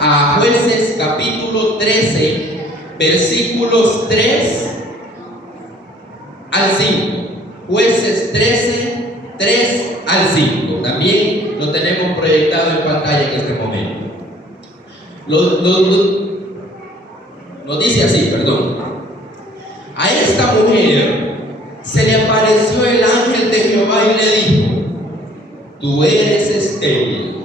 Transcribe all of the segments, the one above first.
a Jueces capítulo 13, versículos 3 al 5. Jueces 13, 3 al 5. También lo tenemos proyectado en pantalla en este momento. Nos dice así, perdón. A esta mujer se le apareció el ángel de Jehová y le dijo: tú eres estéril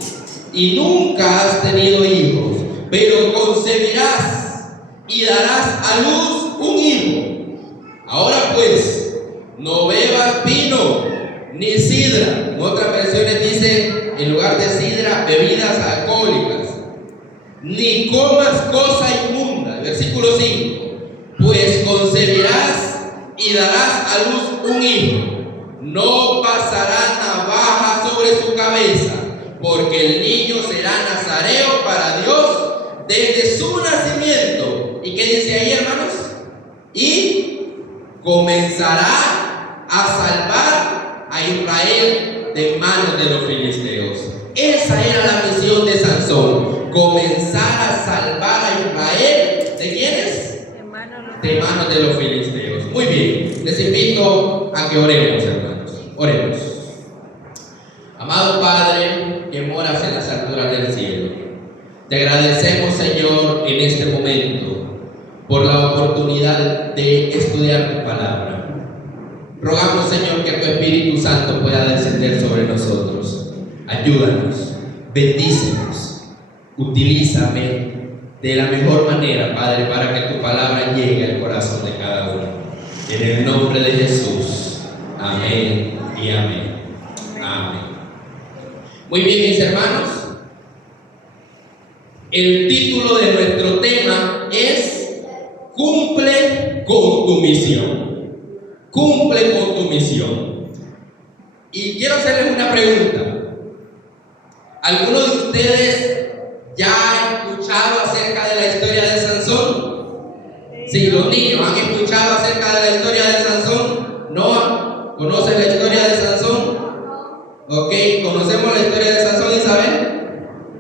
y nunca has tenido hijos, pero concebirás y darás a luz un hijo. Ahora pues, no bebas vino ni sidra. En otras versiones dice, en lugar de sidra, bebidas alcohólicas, ni comas cosa inmunda. Versículo 5. Pues concebirás y darás a luz un hijo. No pasará navaja sobre su cabeza, porque el niño será nazareo para Dios desde su nacimiento. ¿Y qué dice ahí, hermanos? Y comenzará a salvar a Israel de manos de los filisteos. Esa era la misión de Sansón: comenzar a salvar a Israel. ¿De quiénes? De manos de los filisteos. Muy bien, les invito a que oremos, hermanos. Oremos. Amado Padre, que moras en las alturas del cielo, te agradecemos, Señor, en este momento por la oportunidad de estudiar tu palabra. Rogamos, Señor, que tu Espíritu Santo pueda descender sobre nosotros. Ayúdanos, bendícenos, utilízame de la mejor manera, Padre, para que tu palabra llegue al corazón de cada uno. En el nombre de Jesús. Amén y amén. Amén. Muy bien, mis hermanos. El título de nuestro tema es Cumple con tu misión. Cumple con tu misión. Y quiero hacerles una pregunta. ¿Alguno de ustedes ya ha escuchado acerca de la historia de Sansón? Sí, los niños han escuchado acerca de la historia de Sansón. ¿No? ¿Conocen la historia de Sansón? Ok, ¿conocemos la historia de Sansón, Isabel?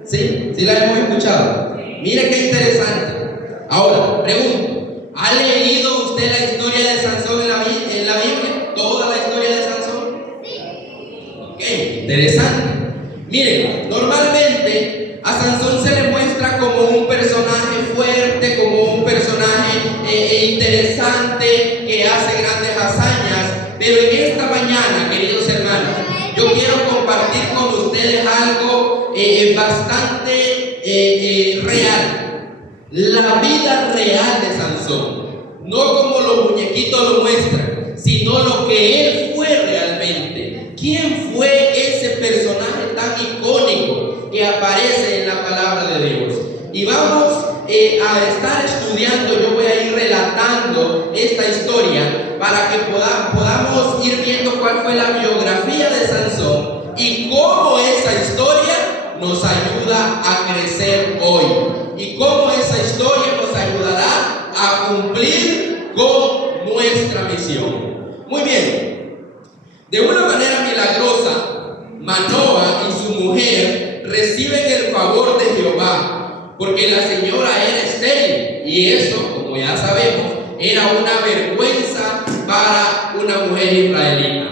Sí, sí la hemos escuchado. Mire qué interesante. Ahora, pregunto, ¿ha leído usted la historia de Sansón en la Biblia? ¿Toda la historia de Sansón? Ok, interesante. Miren, normalmente a Sansón se le muestra como un personaje fuerte, como un personaje interesante, que hace grandes hazañas. Pero en esta mañana, queridos hermanos, yo quiero compartir con ustedes algo bastante real. La vida real de Sansón. No como los muñequitos lo muestran, sino lo que él fue realmente. ¿Quién fue ese personaje tan icónico que aparece en la palabra de Dios? Y vamos a estar estudiando, yo voy a ir relatando esta historia para que podamos ir viendo cuál fue la biografía de Sansón y cómo esa historia nos ayuda a crecer hoy y cómo esa historia nos ayudará a cumplir con nuestra misión. Muy bien, de una manera milagrosa, Manoa y su mujer reciben el favor de Jehová, porque la señora era estéril, y eso, como ya sabemos, era una vergüenza para una mujer israelita.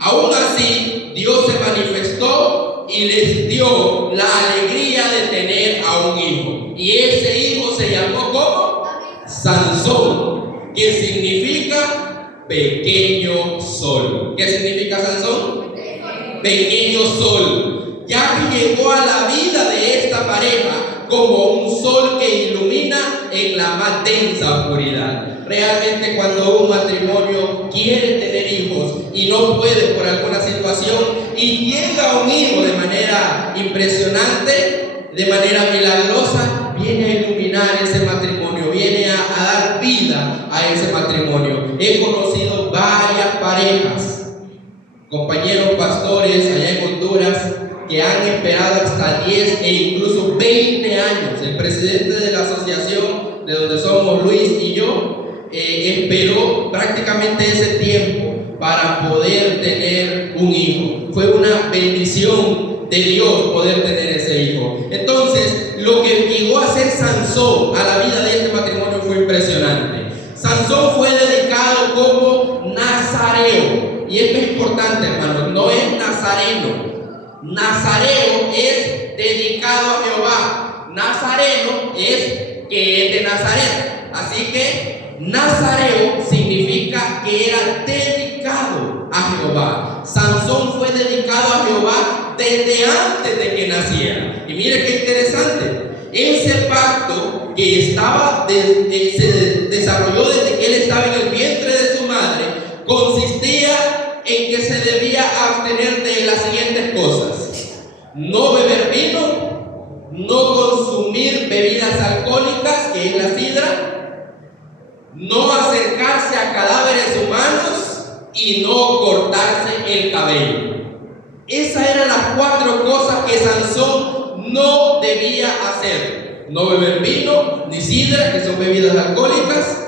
Aún así, Dios se manifestó y les dio la alegría de tener a un hijo. Y ese hijo se llamó ¿cómo? Sansón, que significa pequeño sol. ¿Qué significa Sansón? Pequeño sol, ya que llegó a la vida de esta pareja como un sol que ilumina en la más densa oscuridad. Realmente, cuando un matrimonio quiere tener hijos y no puede por alguna situación, y llega un hijo de manera impresionante, de manera milagrosa, viene a iluminar ese matrimonio, viene a dar vida a ese matrimonio. He conocido varias parejas, compañeros pastores allá en Honduras, que han esperado hasta 10 e incluso 20 años. El presidente de la asociación de donde somos, Luis y yo, esperó prácticamente ese tiempo para poder tener un hijo. Fue una bendición de Dios poder tener ese hijo. importante, hermanos, no es nazareno. Nazareo es dedicado a Jehová. Nazareno es que es de Nazaret. Así que nazareo significa que era dedicado a Jehová. Sansón fue dedicado a Jehová desde antes de que naciera. Y mire qué interesante. Ese pacto que se desarrolló desde que él estaba en el vientre de su madre consistía en que se debía abstener de las siguientes cosas: no beber vino, no consumir bebidas alcohólicas, que es la sidra, no acercarse a cadáveres humanos y no cortarse el cabello. Esas eran las 4 cosas que Sansón no debía hacer: no beber vino ni sidra, que son bebidas alcohólicas,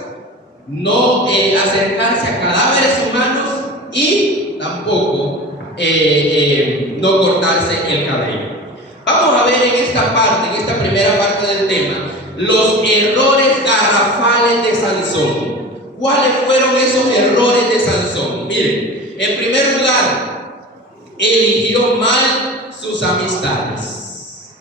no acercarse a cadáveres humanos y tampoco no cortarse el cabello. Vamos a ver en esta parte, en esta primera parte del tema, los errores garrafales de Sansón. ¿Cuáles fueron esos errores de Sansón? Miren, en primer lugar, eligió mal sus amistades.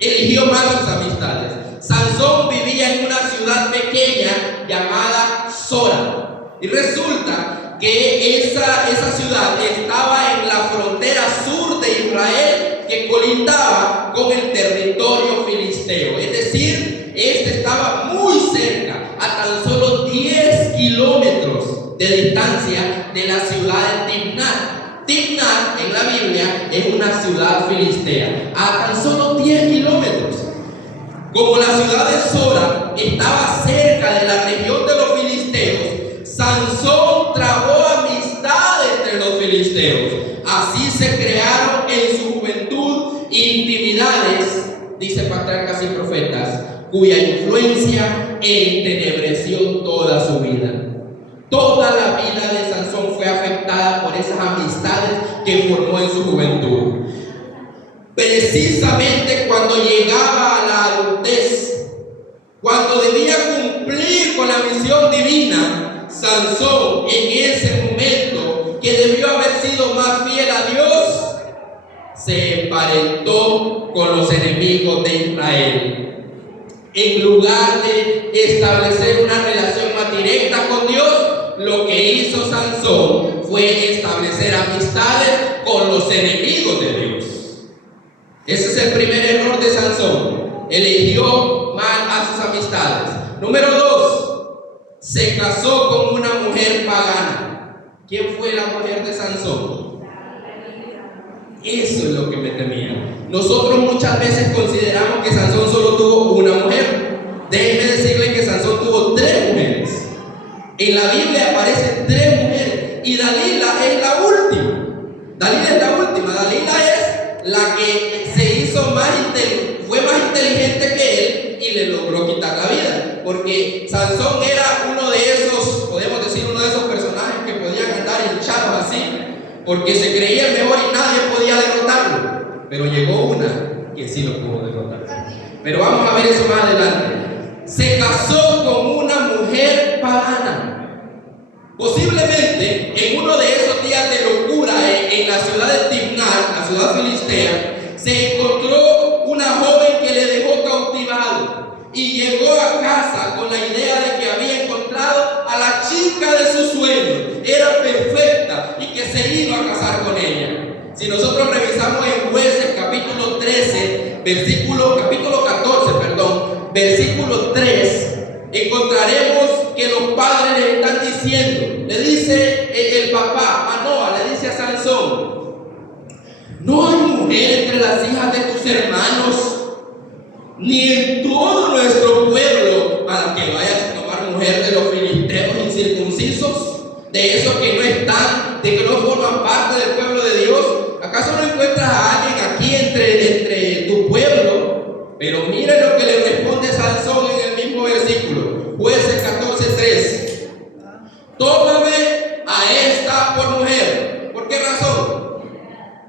Eligió mal sus amistades. Sansón vivía en una ciudad pequeña llamada Sora. Y resulta que esa ciudad estaba en la frontera sur de Israel, que colindaba con el territorio filisteo. Es decir, este estaba muy cerca, a tan solo 10 kilómetros de distancia de la ciudad de Timnat. Timnat en la Biblia es una ciudad filistea, a tan solo 10 kilómetros. Como la ciudad de Sora estaba cerca de la región de los filisteos, Sansón trabó amistad entre los filisteos. Así se crearon en su juventud intimidades, dice Patriarcas y Profetas, cuya influencia entenebreció toda su vida. Toda la vida de Sansón fue afectada por esas amistades que formó en su juventud. Precisamente cuando llegaba a la adultez, cuando debía cumplir con la misión divina, Sansón, en ese momento que debió haber sido más fiel a Dios, se emparentó con los enemigos de Israel. En lugar de establecer una relación más directa con Dios, lo que hizo Sansón fue establecer amistades con los enemigos de Dios. Ese es el primer error de Sansón. Eligió mal a sus amistades. Número 2, se casó con una mujer pagana. ¿Quién fue la mujer de Sansón? Eso es lo que me temía. Nosotros muchas veces consideramos que Sansón solo tuvo una mujer. Déjenme decirle que Sansón tuvo 3 mujeres. En la Biblia aparecen 3 mujeres y Dalila es la última. Dalila es la última. Dalila es la que fue más inteligente que él y le logró quitar la vida. Porque Sansón era uno de esos, podemos decir, uno de esos personajes que podían andar hinchados así, porque se creía el mejor y nadie podía derrotarlo. Pero llegó una que sí lo pudo derrotar. Pero vamos a ver eso más adelante. Se casó con una mujer pagana. Posiblemente en uno de esos días de locura en la ciudad de Timnat, la ciudad filistea, se encontró una joven que le dejó cautivado y llegó a casa con la idea de que había encontrado a la chica de sus sueños. Era perfecta y que se iba a casar con ella. Si nosotros revisamos en Jueces capítulo 14, versículo 3, encontraremos que los padres le están diciendo, le dice el papá, Manoa, le dice a Sansón: no hay mujer entre las hijas de tus hermanos, ni en todo nuestro pueblo, para que vayas a tomar mujer de los filisteos incircuncisos, de esos que no están, de que no forman parte del pueblo de Dios. ¿Acaso no encuentras a alguien aquí entre tu pueblo? Pero miren lo que le responde Sansón en el mismo versículo, Jueces 14:3. Tómame a esta por mujer. ¿Por qué razón?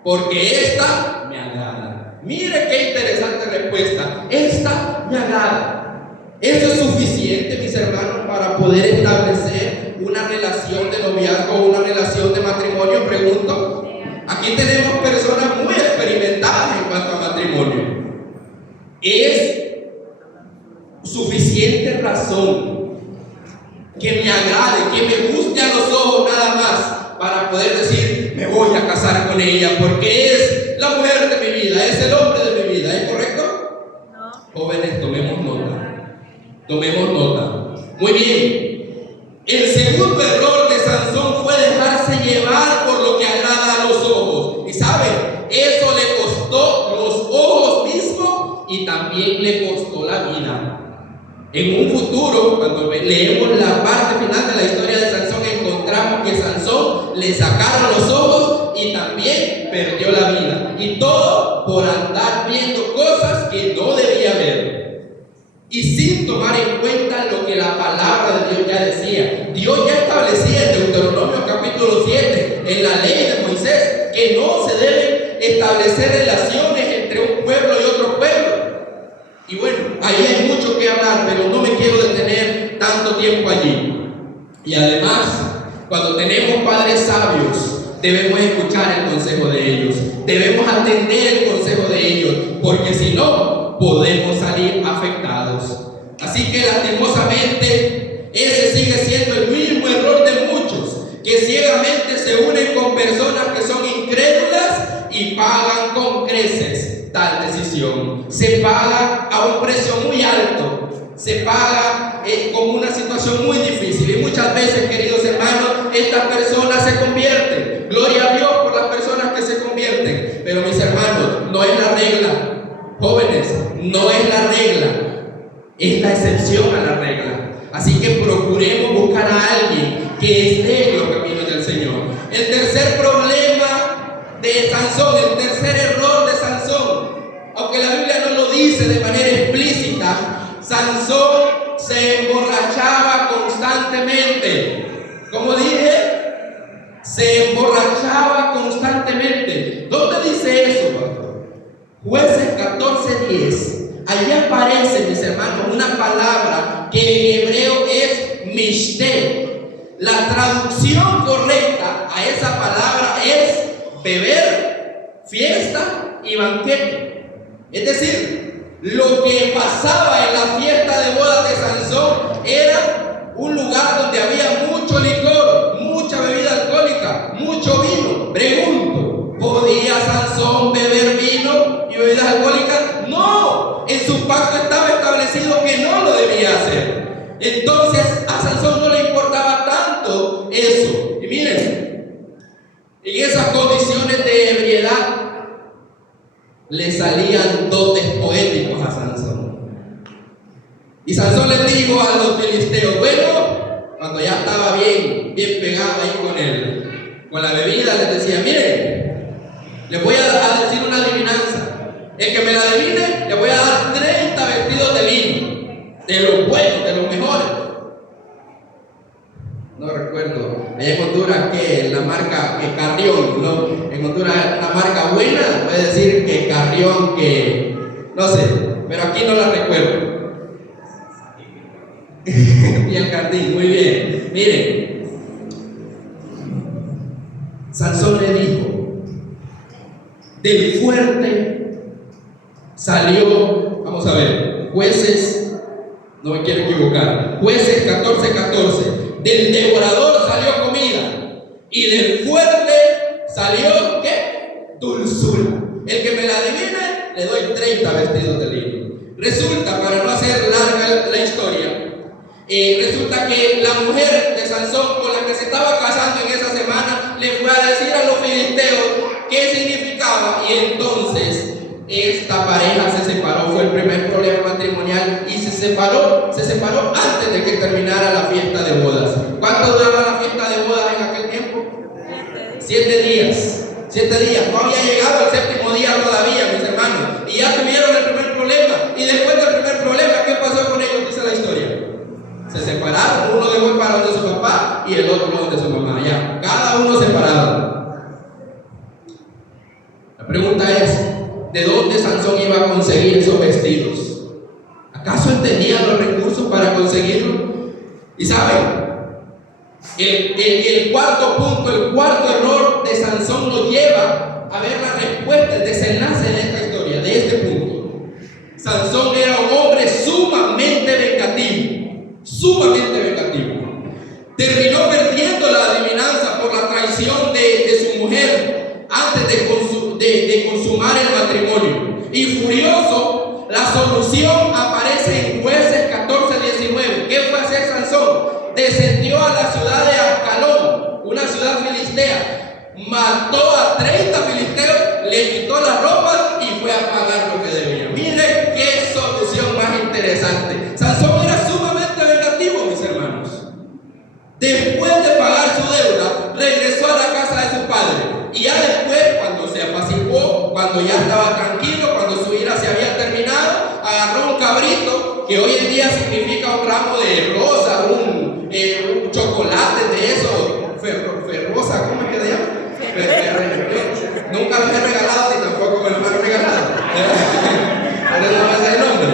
Porque esta me agrada. Mire qué interesante respuesta. Esta me agrada. Esto es suficiente, mis hermanos, para poder establecer una relación de noviazgo o una relación de matrimonio. matrimonio? Pregunto. Aquí tenemos personas muy experimentadas en cuanto a matrimonio. Es suficiente razón que me agrade, que me guste a los ojos nada más para poder decir, me voy a casar con ella porque es la mujer de mi vida, es el hombre de mi vida. ¿Es correcto? No. Jóvenes, tomemos nota. Tomemos nota. Muy bien. El segundo error de Sansón fue dejarse llevar por lo que agrada a los ojos. Y saben, eso le costó los ojos mismos y también le costó la vida. En un futuro, cuando leemos la parte final de la historia de Sansón, encontramos que Sansón le sacaron los ojos y también perdió la vida. Y todo por andar viendo cosas que no debía ver. Y sin tomar en cuenta lo que la palabra de Dios ya decía. Dios ya establecía en Deuteronomio capítulo 7, en la ley de Moisés, que no se deben establecer relaciones entre un pueblo y otro pueblo. Y bueno, ahí hay mucho que hablar, pero no me quiero detener tanto tiempo allí. Y además, cuando tenemos padres sabios, debemos escuchar el consejo de ellos, debemos atender el consejo de ellos, porque si no, podemos salir afectados. Así que lastimosamente, ese sigue siendo el mismo error de muchos, que ciegamente se unen con personas que son incrédulas y pagan con creces tal decisión. Se paga a un precio muy alto, se paga con una situación muy difícil, y muchas veces, queridos hermanos, estas personas se convierten. Gloria a Dios por las personas que se convierten, pero mis hermanos, no es la regla. Jóvenes, no es la regla, es la excepción a la regla. Así que procuremos buscar a alguien que esté en los caminos del Señor. El tercer problema de Sansón, el tercer error de Sansón, aunque la Biblia no lo dice de manera explícita, Sansón se emborrachaba constantemente. Como dije, se emborrachaba constantemente. ¿Dónde dice eso, pastor? Jueces 14:10. Allí aparece, mis hermanos, una palabra que en hebreo es mishte. La traducción correcta a esa palabra es beber, fiesta y banquete. Es decir, lo que pasaba en la fiesta de bodas de Sansón era un lugar donde había mucho licor, mucha bebida alcohólica, mucho vino. Pregunto, ¿podía Sansón beber vino y bebidas alcohólicas? No, en su pacto estaba establecido que no lo debía hacer. Entonces a Sansón no le importaba tanto eso. Y miren, en esas condiciones de ebriedad le salían dotes poéticos a Sansón. Y Sansón les dijo a los filisteos, bueno, cuando ya estaba bien pegado ahí con la bebida, les decía, miren, les voy a decir una adivinanza. El que me la adivine, le voy a dar 30 vestidos de lino, de los buenos, de los mejores. No recuerdo, allá en Honduras, que la marca que Carrión, ¿no? En Honduras, una marca buena, puede decir que Carrión, que no sé, pero aquí no la recuerdo. Y el jardín, muy bien. Miren, Sansón le dijo, del fuerte salió, vamos a ver, Jueces, no me quiero equivocar, Jueces 14:14. Del devorador salió comida y del fuerte salió, ¿qué? Dulzura. El que me la adivine, le doy 30 vestidos de lino. Resulta, para no hacer larga la historia, resulta que la mujer de Sansón con la que se estaba casando en esa semana le fue a decir a los filisteos qué significaba, y entonces esta pareja se separó. Fue el primer problema matrimonial, y se separó antes de que terminara la fiesta de bodas. ¿Cuánto duraba la fiesta de bodas en aquel tiempo? 7 días. 7 días, no había llegado el séptimo día todavía, mis hermanos, y ya tuvieron el primer problema. Y después del primer problema, ¿qué pasó con ellos? Dice la historia. Se separaron, uno dejó para donde su papá y el otro donde su mamá. Ya, cada uno separado. La pregunta es, ¿de dónde Sansón iba a conseguir esos vestidos? ¿Acaso él tenía los recursos para conseguirlo? Y saben, El cuarto punto, el cuarto error de Sansón nos lleva a ver la respuesta, el desenlace de esta historia, de este punto. Sansón era un hombre sumamente vengativo, sumamente vengativo. Terminó perdiendo la adivinanza por la traición de su mujer antes de consumar el matrimonio. Y furioso, la solución aparece en Jueces 14:19. ¿Qué fue hacer Sansón? Descendió a la ciudad de Ascalón, una ciudad filistea, mató a 30 filisteos, le quitó las ropas y fue a pagar lo que debía. Miren qué solución más interesante. Sansón era sumamente vengativo, mis hermanos. Después de pagar su deuda, regresó a la casa de su padre. Y ya después, cuando se apaciguó, cuando ya estaba tranquilo, cuando su ira se había terminado, agarró un cabrito, que hoy en día significa un ramo de rosa, un chocolate de eso, ferrosa, ¿cómo es que se llama? Nunca los he regalado ni tampoco me los han regalado. Pero no me sé el nombre.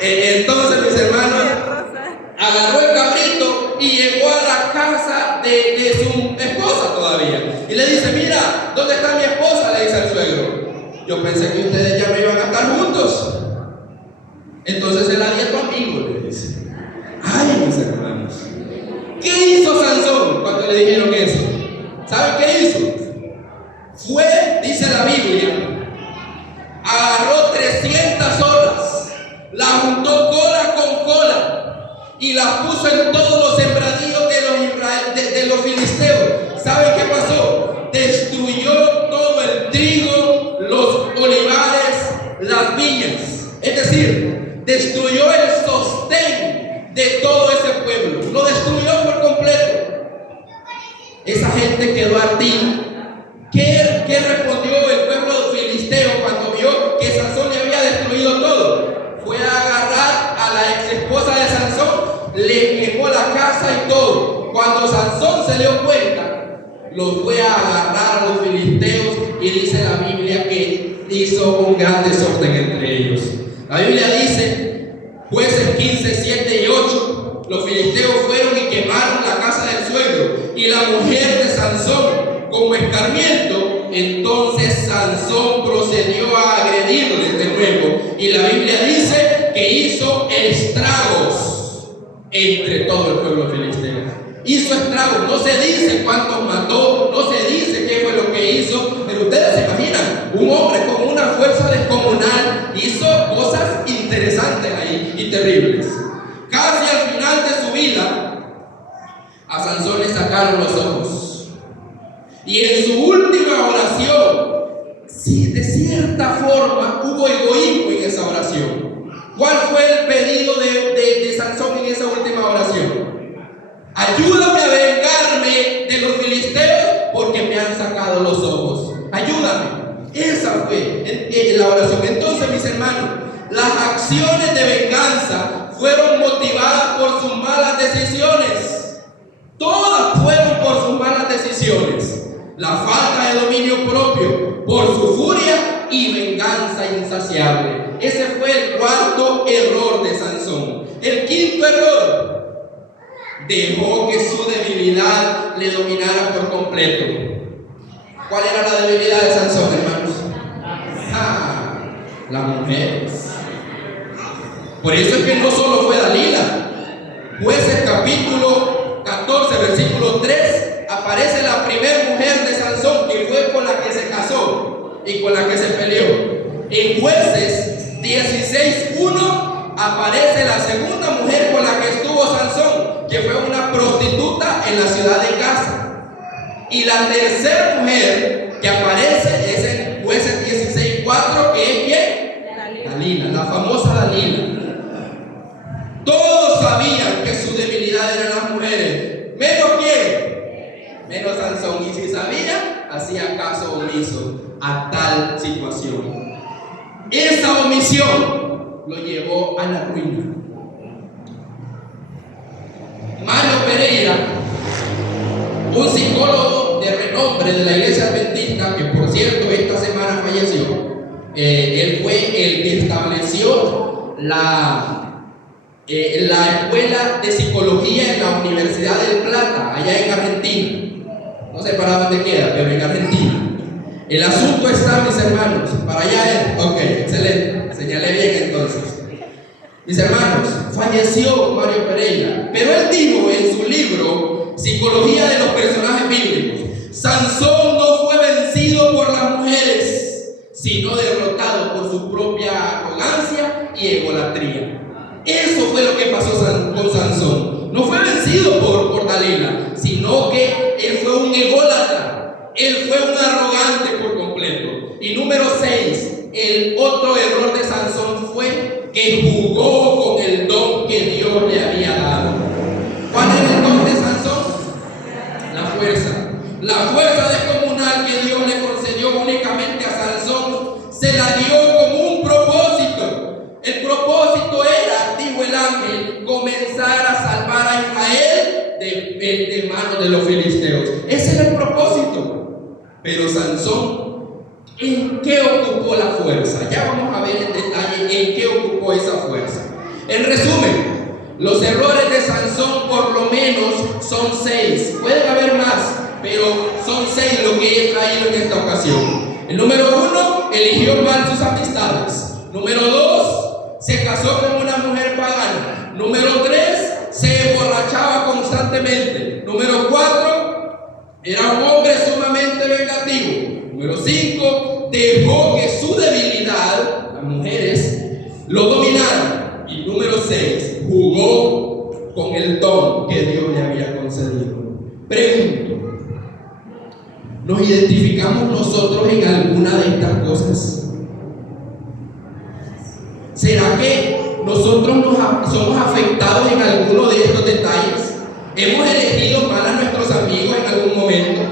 Entonces, mis hermanos, agarró el cabrito y llegó a la casa de su esposa todavía. Y le dice: mira, ¿dónde está mi esposa? Le dice al suegro. Yo pensé que ustedes ya no iban a estar juntos. Entonces él había tu amigo, le dice. Ay, mis hermanos, ¿qué hizo Sansón cuando le dijeron eso? ¿Saben qué hizo? Fue, dice la Biblia, agarró 300 olas, las juntó cola con cola y las puso en todos los sembradíos de los filisteos. ¿Saben qué pasó? Destruyó todo el trigo, los olivares, las viñas. Es decir, destruyó el sostén de todo ese pueblo. Lo destruyó por completo. Esa gente quedó ardida. ¿Qué respondió el pueblo filisteo cuando vio que Sansón le había destruido todo? Fue a agarrar a la ex esposa de Sansón, le quemó la casa y todo. Cuando Sansón se dio cuenta, los fue a agarrar a los filisteos y dice la Biblia que hizo un gran desorden entre ellos. La Biblia dice, Jueces 15:7 y 8, los filisteos fueron y quemaron la casa del suegro y la mujer de Sansón como escarmiento. Entonces Sansón procedió a agredirles de nuevo y la Biblia dice que hizo estragos entre todo el pueblo filisteo. Hizo estragos, no se dice cuántos mató, no se dice qué fue lo que hizo, pero ustedes se imaginan, un hombre con una fuerza descomunal hizo cosas interesantes ahí y terribles. Casi al final de su vida, a Sansón le sacaron los ojos. Y en su última oración, sí, de cierta forma hubo egoísmo en esa oración. ¿Cuál fue el pedido de Sansón en esa última oración? Ayúdame a vengarme de los filisteos porque me han sacado los ojos. Ayúdame. Esa fue la oración. Entonces, mis hermanos, las acciones de venganza fueron motivadas por sus malas decisiones. Todas fueron por sus malas decisiones. La falta de dominio propio, por su furia y venganza insaciable. Ese fue el cuarto error de Sansón. El quinto error: dejó que su debilidad le dominara por completo. ¿Cuál era la debilidad de Sansón, hermanos? Las mujeres. Por eso es que no solo fue Dalila. Jueces capítulo 14, versículo 3, aparece la primera mujer de Sansón, que fue con la que se casó y con la que se peleó. En Jueces 16:1 aparece la segunda mujer con la que estuvo Sansón, que fue una prostituta en la ciudad de Gaza. Y la tercera mujer que aparece es en Jueces 16:4, que es ¿quién? Dalila, la famosa Dalila. Todos sabían que su debilidad eran las mujeres. ¿Menos quién? Menos Sansón. Y si sabía, hacía caso omiso a tal situación. Esa omisión lo llevó a la ruina. Mario Pereira, un psicólogo de renombre de la iglesia adventista, que por cierto esta semana falleció, él fue el que estableció la escuela de psicología en la Universidad del Plata, allá en Argentina. No sé para dónde queda, pero en Argentina. El asunto está, mis hermanos, para allá es. Ok, excelente, señalé bien entonces. Mis hermanos, falleció Mario Pereira, pero él dijo en su libro Psicología de los personajes bíblicos: Sansón no fue vencido por las mujeres, sino derrotado por su propia arrogancia y egolatría. Eso fue lo que pasó con Sansón. No fue vencido por Dalila, sino que él fue un ególatra. Él fue un arrogante por completo. Y número 6, el otro error de Sansón fue que jugó con el don que Dios le había dado. ¿Cuál era el don de Sansón? La fuerza. La fuerza descomunal que Dios le concedió únicamente a Sansón se la dio como un propósito. El propósito era, dijo el ángel, comenzar a salvar a Israel de manos de los filisteos. Ese era el propósito. Pero Sansón, ¿en qué ocupó la fuerza? Ya vamos a ver en detalle en qué ocupó esa fuerza. En resumen, los errores de Sansón por lo menos son 6. Pueden haber más, pero son 6 lo que he traído en esta ocasión. El número 1, eligió mal sus amistades. Número 2, se casó con una mujer pagana. Número 3, se emborrachaba constantemente. Número 4, era un hombre sumamente vengativo. Número 5, dejó que su debilidad, las mujeres, lo dominaran. Y número 6, jugó con el don que Dios le había concedido. Pregunto, ¿nos identificamos nosotros en alguna de estas cosas? ¿Será que nosotros somos afectados en alguno de estos detalles? ¿Hemos elegido mal a nuestros amigos en algún momento?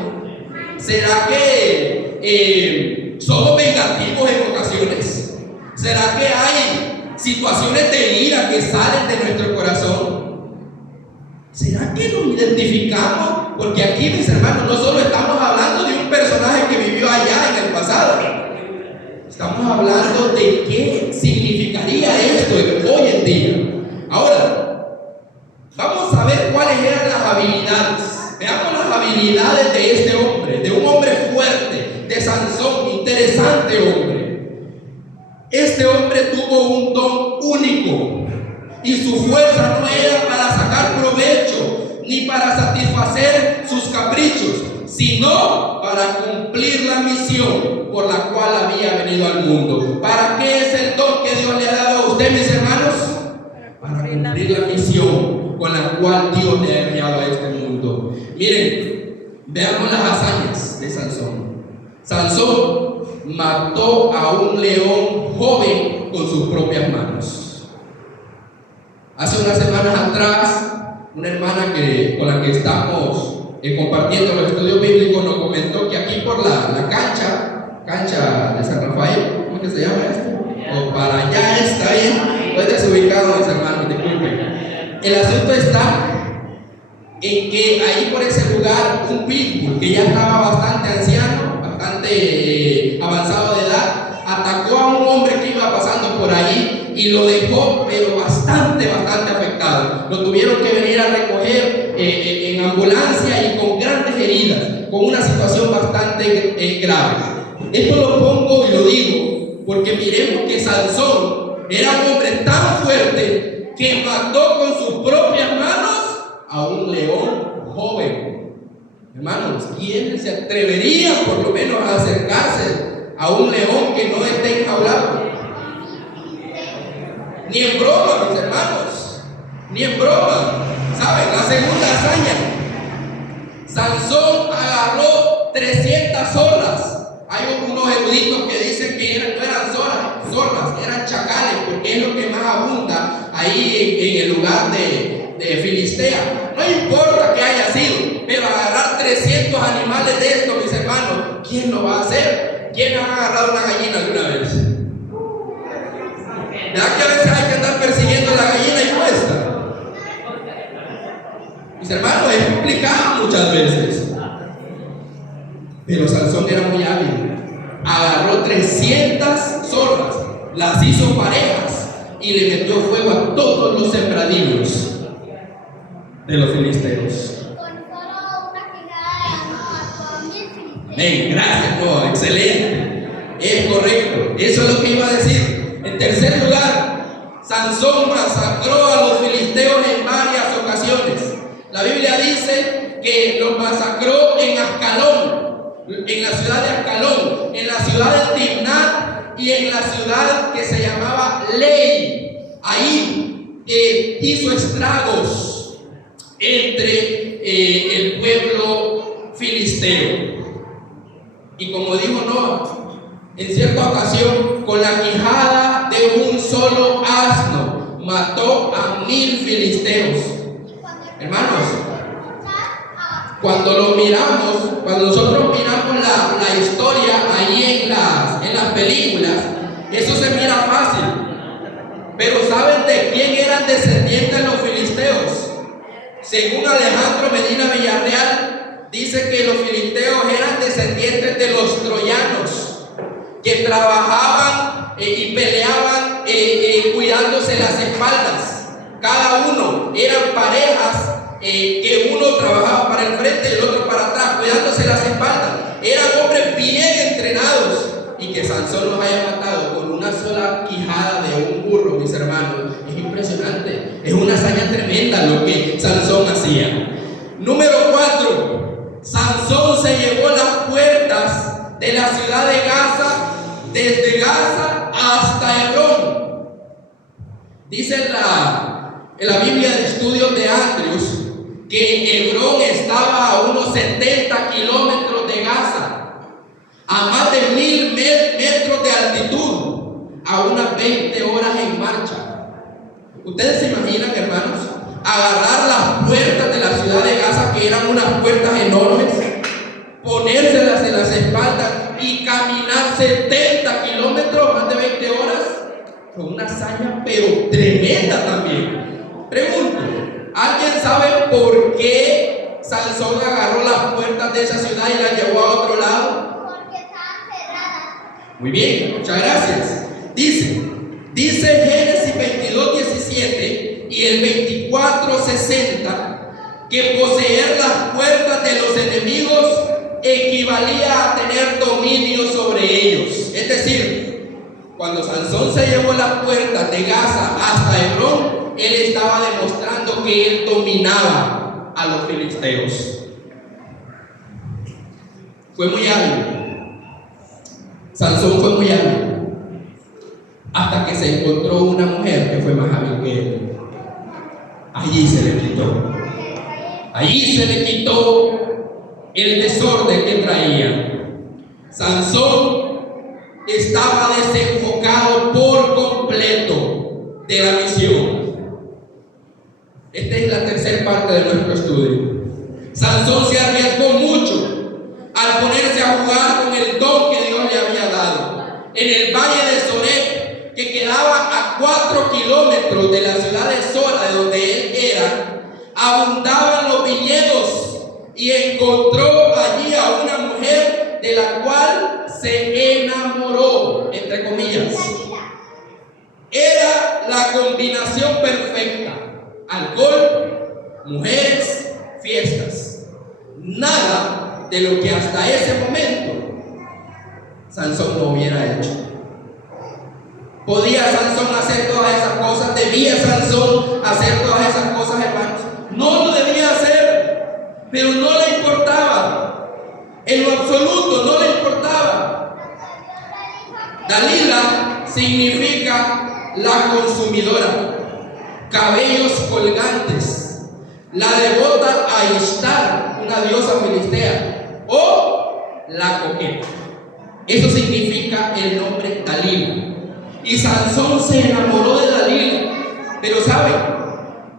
¿Será que somos vengativos en ocasiones? ¿Será que hay situaciones de ira que salen de nuestro corazón? ¿Será que nos identificamos? Porque aquí, mis hermanos, no solo estamos hablando de un personaje que vivió allá en el pasado. Estamos hablando de qué significaría esto hoy en día. Ahora, vamos a ver cuáles eran las habilidades. Veamos las habilidades de este hombre, de un hombre fuerte, de Sansón, interesante hombre. Este hombre tuvo un don único y su fuerza no era para sacar provecho ni para satisfacer sus caprichos, sino para cumplir la misión por la cual había venido al mundo. ¿Para qué es el don que Dios le ha dado a usted, mis hermanos? Para cumplir la misión con la cual Dios le ha enviado a este mundo. Miren, veamos las hazañas de Sansón. Sansón mató a un león joven con sus propias manos. Hace unas semanas atrás, una hermana con la que estamos compartiendo los estudios bíblicos nos comentó que aquí por la cancha de San Rafael, ¿cómo que se llama esto? O para allá, está bien, estoy desubicado, mis hermanos, disculpen. El asunto está en que ahí por ese lugar un pitbull que ya estaba bastante anciano, bastante avanzado de edad, atacó a un hombre que iba pasando por ahí y lo dejó pero bastante afectado. Lo tuvieron que venir a recoger en ambulancia y con grandes heridas, con una situación bastante grave. Esto lo pongo y lo digo porque miremos que Sansón era un hombre tan fuerte que mató con sus propias manos a un león joven. Hermanos, ¿quién se atrevería por lo menos a acercarse a un león que no esté enjaulado? Ni en broma, mis hermanos, ni en broma. ¿Saben? La segunda hazaña, Sansón agarró 300 zorras. Hay unos eruditos que dicen que no eran zorras, eran chacales, porque es lo que más abunda ahí en el lugar de Filistea. No importa que haya sido, pero agarrar 300 animales de estos, mis hermanos, ¿quién lo va a hacer? ¿Quién ha agarrado una gallina alguna vez? ¿Verdad que a veces hay que andar persiguiendo a la gallina y cuesta? Mis hermanos, es complicado muchas veces. Pero Sansón era muy hábil. Agarró 300 zorras, las hizo parejas y le metió fuego a todos los sembradíos de los filisteos. Amén, gracias, no, excelente, es correcto, eso es lo que iba a decir. En tercer lugar, Sansón masacró a los filisteos en varias ocasiones. La Biblia dice que los masacró en Ascalón, en la ciudad de Ascalón, en la ciudad de Timnat y en la ciudad que se llamaba Lei. Ahí hizo estragos entre el pueblo filisteo. Y como dijo Noah, en cierta ocasión, con la quijada de un solo asno, mató a 1000 filisteos. Hermanos, cuando nosotros miramos la historia ahí en las películas, eso se mira fácil. Pero ¿saben de quién eran descendientes los filisteos? Según Alejandro Medina Villarreal, dice que los filisteos eran descendientes de los troyanos, que trabajaban y peleaban cuidándose las espaldas. Cada uno eran parejas que uno trabajaba para el frente y el otro para atrás, cuidándose las espaldas. Eran hombres bien entrenados, y que Sansón los haya matado con una sola quijada de un burro, mis hermanos, es impresionante. Es una hazaña tremenda lo que Sansón hacía. Número 4. Sansón se llevó las puertas de la ciudad de Gaza, desde Gaza hasta Hebrón. Dice en la Biblia de Estudios de Andrews que Hebrón estaba a unos 70 kilómetros de Gaza, a más de 1000 metros de altitud, a unas 20 horas en marcha. ¿Ustedes se imaginan, hermanos, agarrar las puertas de la ciudad de Gaza, que eran unas puertas enormes, ponérselas en las espaldas y caminar 70 kilómetros, más de 20 horas? Fue una hazaña, pero tremenda también. Pregunto, ¿alguien sabe por qué Sansón agarró las puertas de esa ciudad y las llevó a otro lado? Porque estaban cerradas. Muy bien, muchas gracias. Dice Génesis 22:17 y el 24:60 que poseer las puertas de los enemigos equivalía a tener dominio sobre ellos. Es decir, cuando Sansón se llevó las puertas de Gaza hasta Hebrón, él estaba demostrando que él dominaba a los filisteos. Fue muy hábil. Sansón fue muy hábil, hasta que se encontró una mujer que fue más hábil que él. Allí se le quitó. Allí se le quitó el desorden que traía. Sansón estaba desenfocado por completo de la misión. Esta es la tercera parte de nuestro estudio. Sansón se arriesgó mucho al ponerse a jugar con el don que Dios le había dado. En el valle de Sorek, que quedaba a 4 kilómetros de la ciudad de Sora, de donde él era, abundaban los viñedos, y encontró allí a una mujer de la cual se enamoró, entre comillas. Era la combinación perfecta: alcohol, mujeres, fiestas. Nada de lo que hasta ese momento Sansón no hubiera hecho. ¿Podía Sansón hacer todas esas cosas? ¿Debía Sansón hacer todas esas cosas, hermanos? No lo debía hacer, pero no le importaba. En lo absoluto no le importaba. Dalila significa la consumidora, cabellos colgantes, la devota a Ishtar, una diosa filistea, o la coqueta. Eso significa el nombre Dalila. Y Sansón se enamoró de Dalila. Pero ¿saben?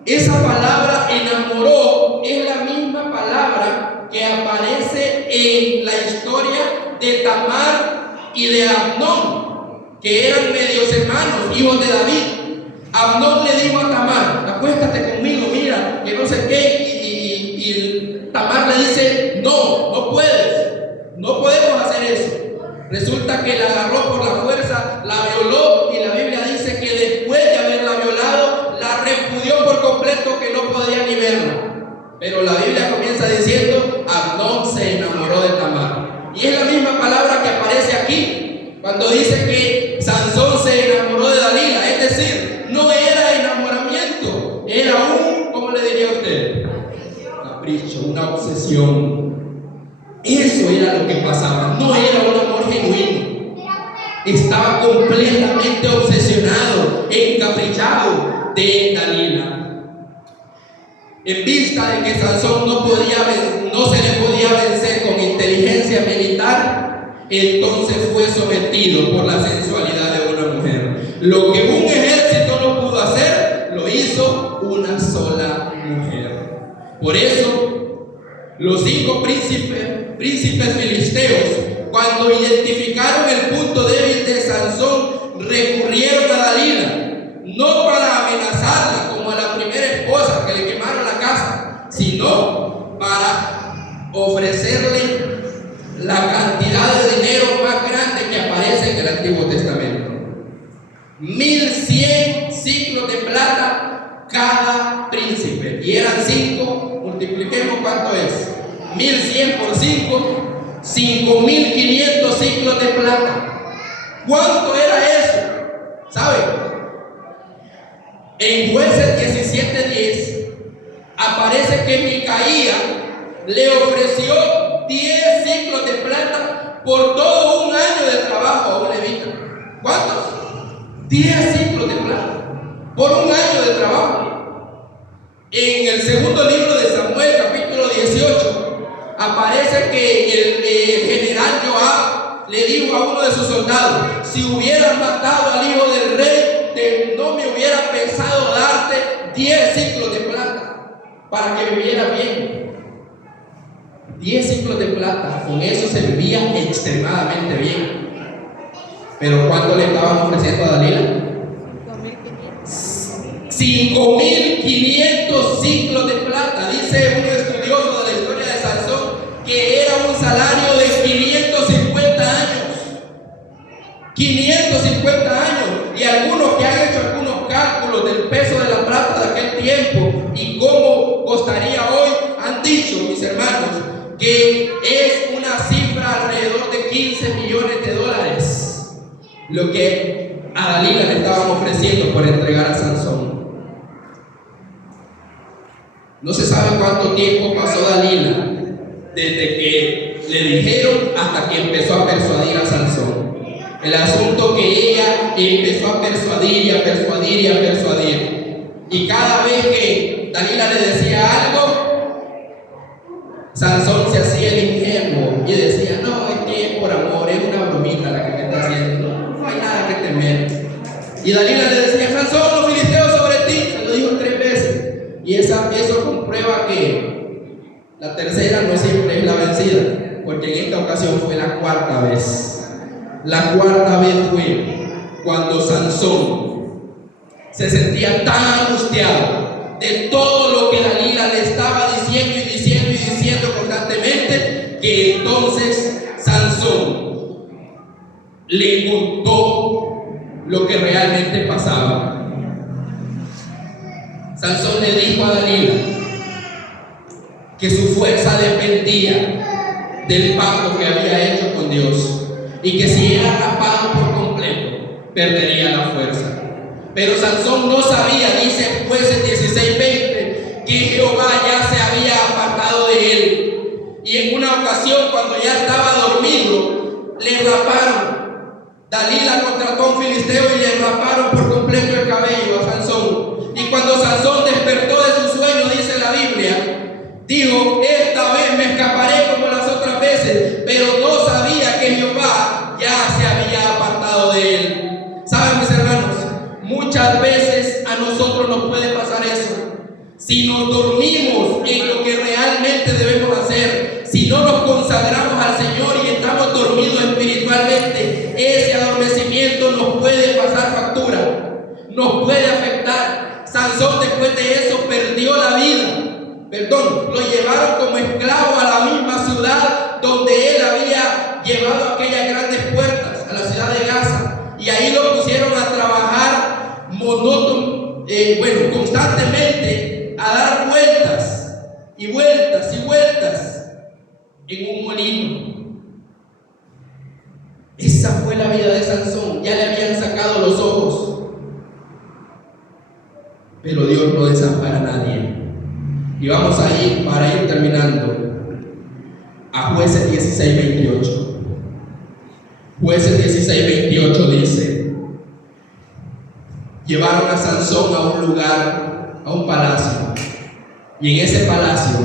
Esa palabra enamoró es la misma palabra que aparece en la historia de Tamar y de Amnón, que eran medios hermanos, hijos de David. Amnón le dijo a Tamar: acuéstate conmigo, mira, que no sé qué. Y Tamar le dice: no puedes, no podemos hacer eso. Resulta que la agarró por la fuerza, la violó, y la Biblia dice que después de haber una obsesión. Eso era lo que pasaba, no era un amor genuino. Estaba completamente obsesionado, encaprichado de Dalila. En vista de que Sansón no se le podía vencer con inteligencia militar, entonces fue sometido por la sensualidad de una mujer. Lo que un ejército no pudo hacer, lo hizo una sola mujer. Por eso, los 5 príncipes filisteos, cuando identificaron el punto débil de Sansón, recurrieron a Dalila, no para amenazarla como a la primera esposa que le quemaron la casa, sino para ofrecerle la cantidad de dinero más grande que aparece en el Antiguo Testamento. 1100 ciclos de plata cada príncipe, y eran 5, multipliquemos cuánto es, 1100 por 5, 5500 ciclos de plata. ¿Cuánto era eso? ¿Sabe? En Jueces 17:10 aparece que Micaía le ofreció 10 ciclos de plata por todo un año de trabajo a un levita. ¿Cuántos? 10 ciclos de plata por un año de trabajo. En el segundo libro de Samuel, capítulo 18, aparece que el general Joab le dijo a uno de sus soldados: si hubieras matado al hijo del rey, no me hubiera pensado darte 10 ciclos de plata para que viviera bien. 10 ciclos de plata, con eso se vivía extremadamente bien. Pero ¿cuánto le estaban ofreciendo a Dalila? 5500 ciclos de plata. Dice un estudioso de la historia de Sansón que era un salario de 550 años. 550 años. Y algunos que han hecho algunos cálculos del peso de la plata de aquel tiempo y cómo costaría hoy, han dicho, mis hermanos, que es una cifra alrededor de 15 millones de dólares lo que a Dalila le estaban ofreciendo por entregar a Sansón. No se sabe cuánto tiempo pasó Dalila desde que le dijeron hasta que empezó a persuadir a Sansón. El asunto que ella empezó a persuadir y a persuadir y a persuadir. Y cada vez que Dalila le decía algo, Sansón se hacía el ingenuo y decía: no, es que es por amor, es una bromita la que me está haciendo, no hay nada que temer. Y Dalila le decía: Sansón, los filisteos sobre ti. Se lo dijo 3 veces. Y eso comprueba que la tercera no siempre es la vencida, porque en esta ocasión fue la 4ª vez. La 4ª vez fue cuando Sansón se sentía tan angustiado de todo lo que Dalila le estaba diciendo y diciendo y diciendo constantemente, que entonces Sansón le contó lo que realmente pasaba. Sansón le dijo a Dalila que su fuerza dependía del pacto que había hecho con Dios, y que si era rapado por completo, perdería la fuerza. Pero Sansón no sabía, dice Jueces 16:20, que Jehová ya se había apartado de él. Y en una ocasión, cuando ya estaba dormido, le raparon. Dalila contrató a un filisteo y le raparon por completo el cabello a Sansón. Y cuando Sansón despertó de su sueño, dice la Biblia, dijo: esta vez me escaparé como las otras veces, pero no sabía que Jehová ya se había apartado de él. ¿Saben, mis hermanos? Muchas veces a nosotros nos puede pasar eso. Si nos dormimos en lo que realmente debemos hacer, si no nos consagramos al Señor y estamos dormidos espiritualmente, ese adormecimiento nos puede pasar factura, nos puede afectar. Sansón, después de eso, perdió la vida. Lo llevaron como esclavo a la misma ciudad donde él había llevado aquellas grandes puertas, a la ciudad de Gaza, y ahí lo pusieron a trabajar constantemente, a dar vueltas y vueltas y vueltas en un molino. Esa fue la vida de Sansón. Ya le habían sacado los ojos, pero Dios no desampara a nadie. Y vamos a ir, para ir terminando, a Jueces 16:28. Jueces 16:28 dice: llevaron a Sansón a un lugar, a un palacio, y en ese palacio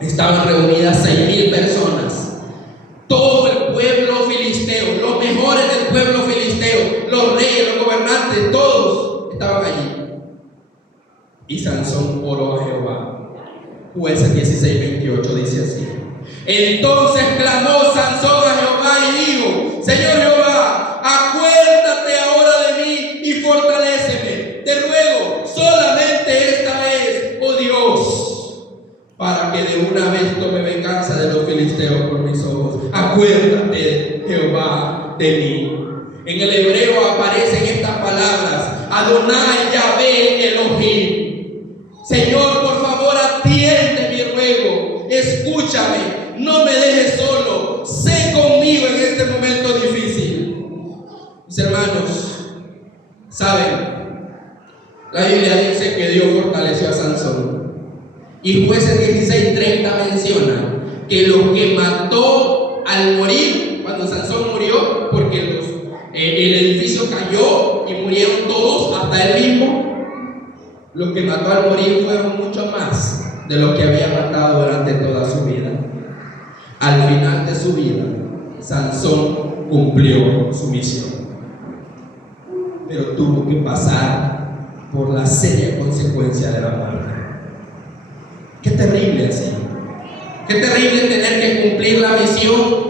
estaban reunidas 6,000 personas, todo el pueblo filisteo, los mejores del pueblo filisteo, los reyes, los gobernantes, todos estaban allí. Y Sansón oró a Jehová. Jueces 16:28 dice así: entonces clamó Sansón a Jehová y dijo: Señor Jehová, acuérdate ahora de mí y fortaléceme, te ruego solamente esta vez, oh Dios, para que de una vez tome venganza de los filisteos por mis ojos. Acuérdate, Jehová, de mí. En el hebreo aparecen estas palabras: Adonai Yahvé Elohim. Señor, por favor, atiende mi ruego, escúchame, no me dejes solo, sé conmigo en este momento difícil. Mis hermanos, ¿saben? La Biblia dice que Dios fortaleció a Sansón. Y Jueces 16:30 menciona que lo que mató al morir, cuando Sansón murió, porque el edificio cayó y murieron todos, hasta él mismo, lo que mató al morir fueron mucho más de lo que había matado durante toda su vida. Al final de su vida, Sansón cumplió su misión, pero tuvo que pasar por la seria consecuencia de la muerte. Qué terrible así. Qué terrible tener que cumplir la misión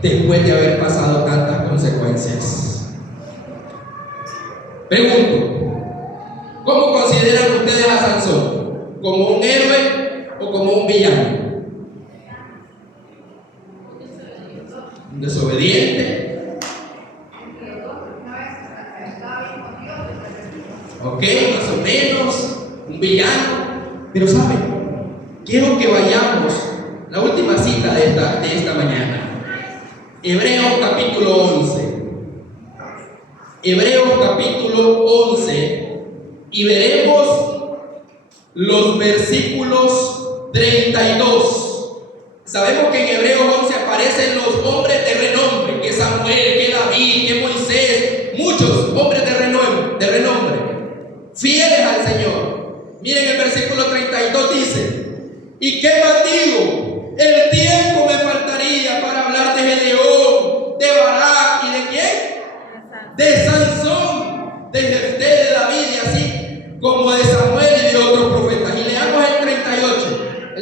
después de haber pasado tantas consecuencias. Pregunto: ¿cómo consideran ustedes a Sansón? ¿Como un héroe o como un villano? ¿Un desobediente? Ok, más o menos. Un villano. Pero ¿saben? Quiero que vayamos la última cita de esta mañana. Hebreos capítulo 11. Hebreos capítulo 11. Y veremos los versículos 32. Sabemos que en Hebreos 11 aparecen los hombres de renombre, que Samuel, que David, que Moisés, muchos hombres de renombre, fieles al Señor. Miren el versículo 32 dice: ¿y qué más digo? El tiempo me faltaría para hablar de Gedeón, de Barak y de quién? De Sansón, de Jefté, de David y así como de Samuel y de otros profetas. Y leamos el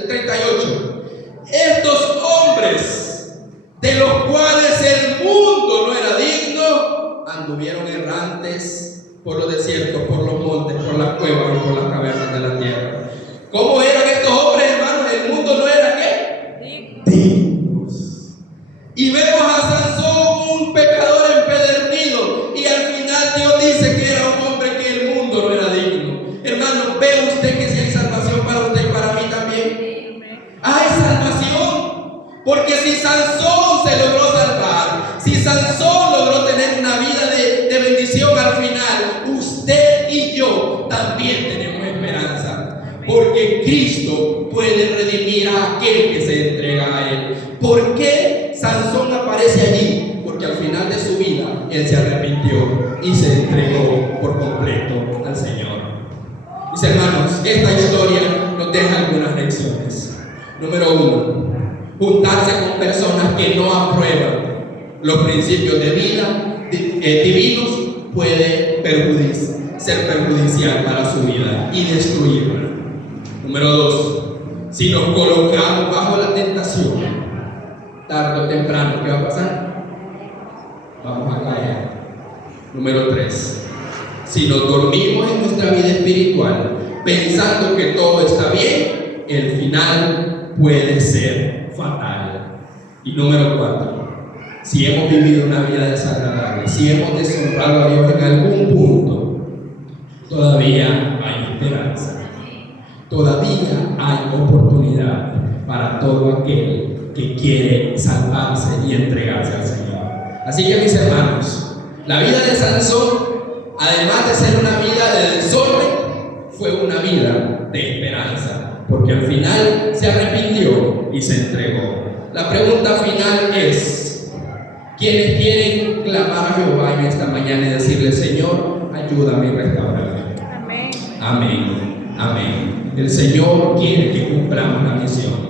38. Estos hombres, de los cuales el mundo no era digno, anduvieron errantes por los desiertos, por los montes, por las cuevas y por las cavernas de la tierra. ¿Cómo eran estos hombres, hermanos? El mundo no era ¿qué? Dignos. Y vemos a Sansón, un pecador empedernido, y al final Dios dice que era un hombre que el mundo no era digno. Hermano, ¿ve usted que si hay salvación para usted y para mí también? Hay salvación, porque si Sansón se logró salvar, si Sansón logró tener una vida de bendición al final, usted y yo también tenemos esperanza, porque Cristo puede redimir a aquel que se entrega a Él. ¿Por qué Sansón aparece allí? Porque al final de su vida él se arrepintió y se entregó por completo al Señor. Mis hermanos, esta historia nos deja algunas lecciones. Número 1, juntarse con personas que no aprueban los principios de vida divinos puede ser perjudicial para su vida y destruirla. Número 2, si nos colocamos bajo la tentación, tarde o temprano, ¿qué va a pasar? Vamos a caer. Número 3, si nos dormimos en nuestra vida espiritual pensando que todo está bien, el final puede ser fatal. Y número 4, si hemos vivido una vida desagradable, si hemos deshonrado a Dios en algún punto, todavía hay esperanza. Todavía hay oportunidad para todo aquel que quiere salvarse y entregarse al Señor. Así que, mis hermanos, la vida de Sansón, además de ser una vida de desorden, fue una vida de esperanza, porque al final se arrepintió y se entregó. La pregunta final es: ¿quiénes quieren clamar a Jehová en esta mañana y decirle: Señor, ayúdame y restaurame? Amén. Amén, amén. El Señor quiere que cumplamos la misión.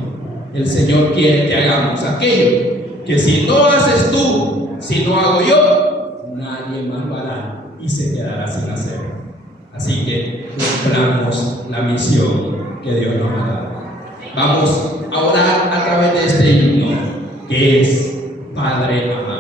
El Señor quiere que hagamos aquello que si no haces tú, si no hago yo, nadie más lo hará y se quedará sin hacer. Así que cumplamos la misión que Dios nos ha dado. Vamos a orar a través de este himno, que es: Padre amado.